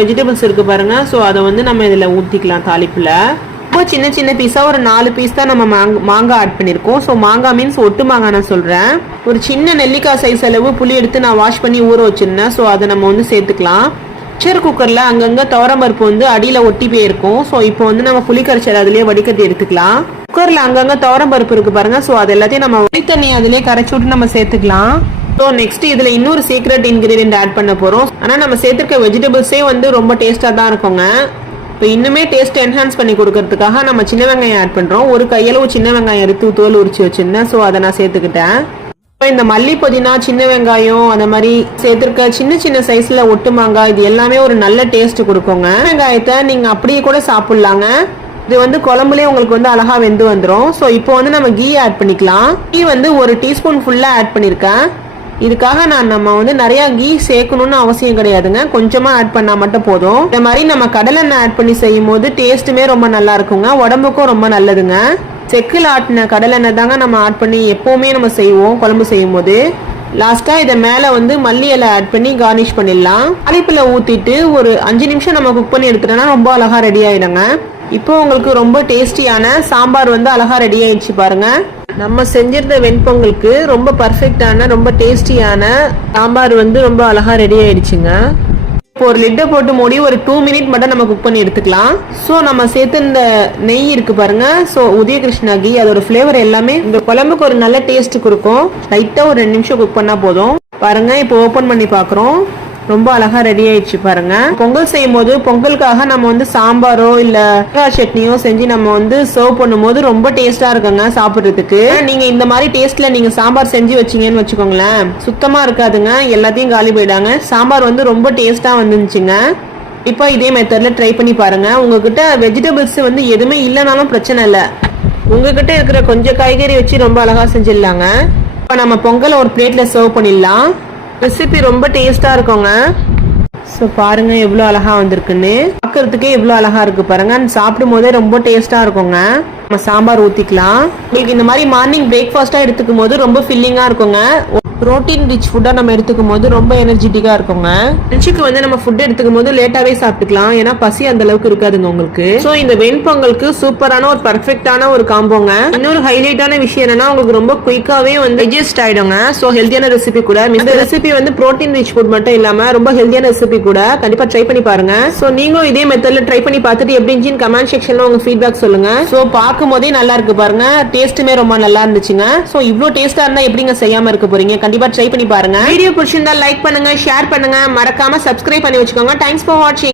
Vegetables இருக்கு பாருங்க. So அதை வந்து நம்ம இதில் ஊற்றிக்கலாம் தாளிப்பில். ரொம்ப சின்ன சின்ன பீஸாக ஒரு 4 பீஸ் தான் நம்ம மாங்காய் ஆட் பண்ணியிருக்கோம். ஸோ மாங்காய் மீன்ஸ் ஒட்டு மாங்காய் நான் சொல்கிறேன். ஒரு சின்ன நெல்லிக்காய் சைஸ் அளவு புளி எடுத்து நான் வாஷ் பண்ணி ஊற வச்சிருந்தேன். ஸோ அதை நம்ம வந்து சேர்த்துக்கலாம். ப்ரெஷர் குக்கரில் அங்கங்கே துவரம்பருப்பு வந்து அடியில் ஒட்டி போயிருக்கும். ஸோ இப்போ வந்து நம்ம புளி கரைச்சல் அதிலே வடிகட்டி எடுத்துக்கலாம். குக்கரில் அங்கங்கே துவரம்பருப்பு இருக்குது பாருங்கள். ஸோ அது எல்லாத்தையும் நம்ம புளி தண்ணி அதிலே கரைச்சி விட்டு நம்ம சேர்த்துக்கலாம். ஸோ நெக்ஸ்ட் இதில் இன்னொரு சீக்ரெட் இன்கிரீடியன்ட் ஆட் பண்ண போகிறோம். ஆனால் நம்ம சேர்த்துருக்க வெஜிடபிள்ஸே வந்து ரொம்ப டேஸ்ட்டாக தான் இருக்குங்க. இப்போ இன்னுமே டேஸ்ட் என்ஹான்ஸ் பண்ணி கொடுக்கறதுக்காக நம்ம சின்ன வெங்காயம் ஆட் பண்ணுறோம். ஒரு கையளவு சின்ன வெங்காயம் எடுத்து தோல் உரிச்சு வச்சுருந்தேன். ஸோ அதை நான் சேர்த்துக்கிட்டேன். இப்போ இந்த மல்லி புதினா சின்ன வெங்காயம் அந்த மாதிரி சேர்த்துருக்க சின்ன சின்ன சைஸில் ஒட்டு மாங்காய் இது எல்லாமே ஒரு நல்ல டேஸ்ட் கொடுக்குங்க. வெங்காயத்தை நீங்கள் அப்படியே கூட சாப்பிட்லாங்க. இது வந்து குழம்புலேயே உங்களுக்கு வந்து அழகா வெந்து வந்துடும். ஸோ இப்போ வந்து நம்ம கீ ஆட் பண்ணிக்கலாம். கீ வந்து 1 டீஸ்பூன் ஃபுல்லாக ஆட் பண்ணியிருக்கேன். இதுக்காக நம்ம வந்து நிறைய கீ சேர்க்கணும்னு அவசியம் கிடையாதுங்க. கொஞ்சமா ஆட் பண்ணா மட்டும் போதும். இந்த மாதிரி நம்ம கடலெண்ணெய் ஆட் பண்ணி செய்யும் போது டேஸ்ட்டுமே ரொம்ப நல்லா இருக்குங்க. உடம்புக்கும் ரொம்ப நல்லதுங்க. செக்கில் ஆட்டின கடலெண்ணெய் தாங்க நம்ம ஆட் பண்ணி எப்பவுமே நம்ம செய்வோம் குழம்பு செய்யும் போது. லாஸ்டா இதை மேல வந்து மல்லி இலை ஆட் பண்ணி கார்னிஷ் பண்ணிடலாம். தாளிப்புல ஊத்திட்டு ஒரு 5 நிமிஷம் நம்ம குக் பண்ணி எடுத்துட்டோம்னா ரொம்ப அழகா ரெடி ஆயிடுங்க. இப்போ உங்களுக்கு ரொம்ப டேஸ்டியான சாம்பார் வந்து அழகா ரெடி ஆயிடுச்சு பாருங்க. நம்ம செஞ்சிருந்த வெண்பொங்கலுக்கு ரொம்ப பர்ஃபெக்டான ரொம்ப டேஸ்டியான சாம்பார் வந்து ரொம்ப அழகா ரெடி ஆயிடுச்சுங்க. இப்போ ஒரு லிட்டை போட்டு மூடி ஒரு 2 மினிட் மட்டும் நம்ம குக் பண்ணி எடுத்துக்கலாம். ஸோ நம்ம சேர்த்து இந்த நெய் இருக்கு பாருங்க. ஸோ உதயகிருஷ்ணா கீ அதோட ஃப்ளேவர் எல்லாமே இந்த குழம்புக்கு ஒரு நல்ல டேஸ்ட் கொடுக்கும். லைட்டாக ஒரு 2 நிமிஷம் குக் பண்ணா போதும். பாருங்க இப்போ ஓப்பன் பண்ணி பார்க்குறோம். ரொம்ப அழகா ரெடி ஆயிடுச்சு பாருங்க. பொங்கல் செய்யும் போது பொங்கலுக்காக நம்ம வந்து சாம்பாரோ இல்ல சட்னியோ செஞ்சு நம்ம வந்து சர்வ் பண்ணும்போது ரொம்ப டேஸ்டா இருக்குங்க சாப்பிடுறதுக்கு. நீங்க இந்த மாதிரி டேஸ்ட்ல நீங்க சாம்பார் செஞ்சு வச்சீங்கன்னு வச்சுக்கோங்களேன், சுத்தமா இருக்காதுங்க. எல்லாத்தையும் காலி போயிடாங்க. சாம்பார் வந்து ரொம்ப டேஸ்டா வந்துச்சுங்க. இப்போ இதே மெத்தட்ல ட்ரை பண்ணி பாருங்க. உங்ககிட்ட வெஜிடபிள்ஸ் வந்து எதுவுமே இல்லைனாலும் பிரச்சனை இல்லை. உங்ககிட்ட இருக்கிற கொஞ்சம் காய்கறி வச்சு ரொம்ப அழகா செஞ்சிடலாங்க. இப்போ நம்ம பொங்கலை ஒரு பிளேட்ல சர்வ் பண்ணிடலாம். ரெசிபி ரொம்ப டேஸ்டா இருக்குங்க. ஸோ பாருங்க எவ்வளோ அழகா வந்திருக்குன்னு. பார்க்கறதுக்கே எவ்வளோ அழகா இருக்கு பாருங்க. சாப்பிடும் போதே ரொம்ப டேஸ்டா இருக்குங்க. நம்ம சாம்பார் ஊற்றிக்கலாம். உங்களுக்கு இந்த மாதிரி மார்னிங் பிரேக்ஃபாஸ்டா எடுத்துக்கும் போது ரொம்ப ஃபில்லிங்கா இருக்குங்க. ப்ரோட்டீன் ரிச் ஃபுட்டாக நம்ம எடுத்துக்கும் போது ரொம்ப எனர்ஜெட்டிக்காக இருக்குங்க. லஞ்சுக்கு வந்து நம்ம ஃபுட் எடுத்துக்கும் போது லேட்டாகவே சாப்பிட்டுக்கலாம். ஏன்னா பசி அந்த அளவுக்கு இருக்காதுங்க உங்களுக்கு. ஸோ இந்த வெண்பொங்கலுக்கு சூப்பரான ஒரு பர்ஃபெக்டான ஒரு காம்போங்க. இன்னொரு ஹைலைட்டான விஷயம் என்னன்னா உங்களுக்கு ரொம்ப குயிக்காவே வந்து டைஜஸ்ட் ஆயிடுங்க. ஸோ ஹெல்த்தியான ரெசிபி கூட. இந்த ரெசிபி வந்து ப்ரோட்டீன் ரிச் ஃபுட் மட்டும் இல்லாம ரொம்ப ஹெல்த்தியான ரெசிபி கூட. கண்டிப்பா ட்ரை பண்ணி பாருங்க. ஸோ நீங்களும் இதே மெத்தட்ல ட்ரை பண்ணி பார்த்துட்டு எப்படி இருந்துச்சுன்னு கமெண்ட் செக்ஷன்ல உங்க ஃபீட்பேக் சொல்லுங்க. ஸோ பார்க்கும் போதே நல்லா இருக்கு பாருங்க. டேஸ்ட்டுமே ரொம்ப நல்லா இருந்துச்சுங்க. ஸோ இவ்வளோ டேஸ்டா இருந்தா எப்படிங்க செய்யாம இருக்க போறீங்க? கண்டிப்பா ட்ரை பண்ணி பாருங்க. வீடியோ பிடிச்சிருந்தா லைக் பண்ணுங்க, ஷேர் பண்ணுங்க, மறக்காம சப்ஸ்கிரைப் பண்ணி வச்சுக்கோங்க. தேங்க்ஸ் ஃபார் வாட்சிங்.